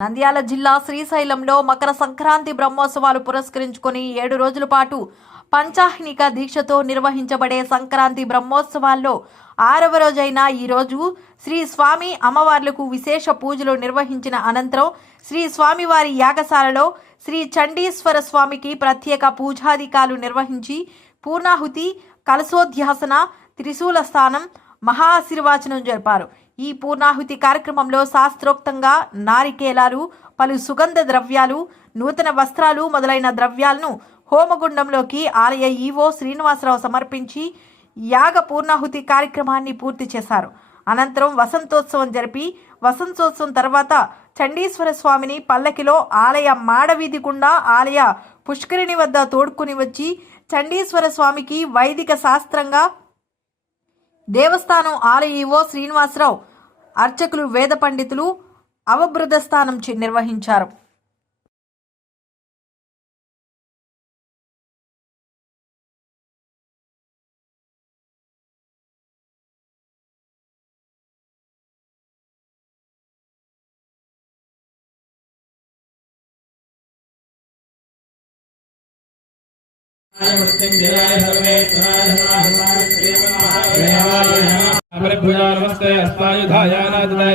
నంద్యాల జిల్లా శ్రీశైలంలో మకర సంక్రాంతి బ్రహ్మోత్సవాలు పురస్కరించుకొని 7 రోజుల పాటు పంచాహ్నిక దీక్షతో నిర్వహించబడే సంక్రాంతి బ్రహ్మోత్సవాల్లో 6వ రోజైన ఈ రోజు శ్రీ స్వామి అమ్మవార్లకు విశేష పూజలు నిర్వహించిన అనంతరం శ్రీ స్వామివారి యాగశాలలో శ్రీ చండీశ్వర స్వామికి ప్రత్యేక పూజాధికాలు నిర్వహించి పూర్ణాహుతి, కలశోధ్యాసన, త్రిశూల స్థానం, మహాశీర్వచనం జరిపారు. ఈ పూర్ణాహుతి కార్యక్రమంలో శాస్త్రోక్తంగా నారికేలాలు, పలు సుగంధ ద్రవ్యాలు, నూతన వస్త్రాలు మొదలైన ద్రవ్యాలను హోమగుండంలోకి ఆలయ ఈవో శ్రీనివాసరావు సమర్పించి యాగ పూర్ణాహుతి కార్యక్రమాన్ని పూర్తి చేశారు. అనంతరం వసంతోత్సవం జరిపి వసంతోత్సవం తర్వాత చండీశ్వర స్వామిని పల్లకిలో ఆలయ మాడవీధి గుండా ఆలయ పుష్కరిణి వద్ద తోడుకుని వచ్చి చండీశ్వర స్వామికి వైదిక శాస్త్రంగా దేవస్థానం ఆలయ ఈవో శ్రీనివాసరావు, అర్చకులు, వేద పండితులు అవబృధ స్థానం నిర్వహించారు. नमस्ते अस्मायुधायानादिताय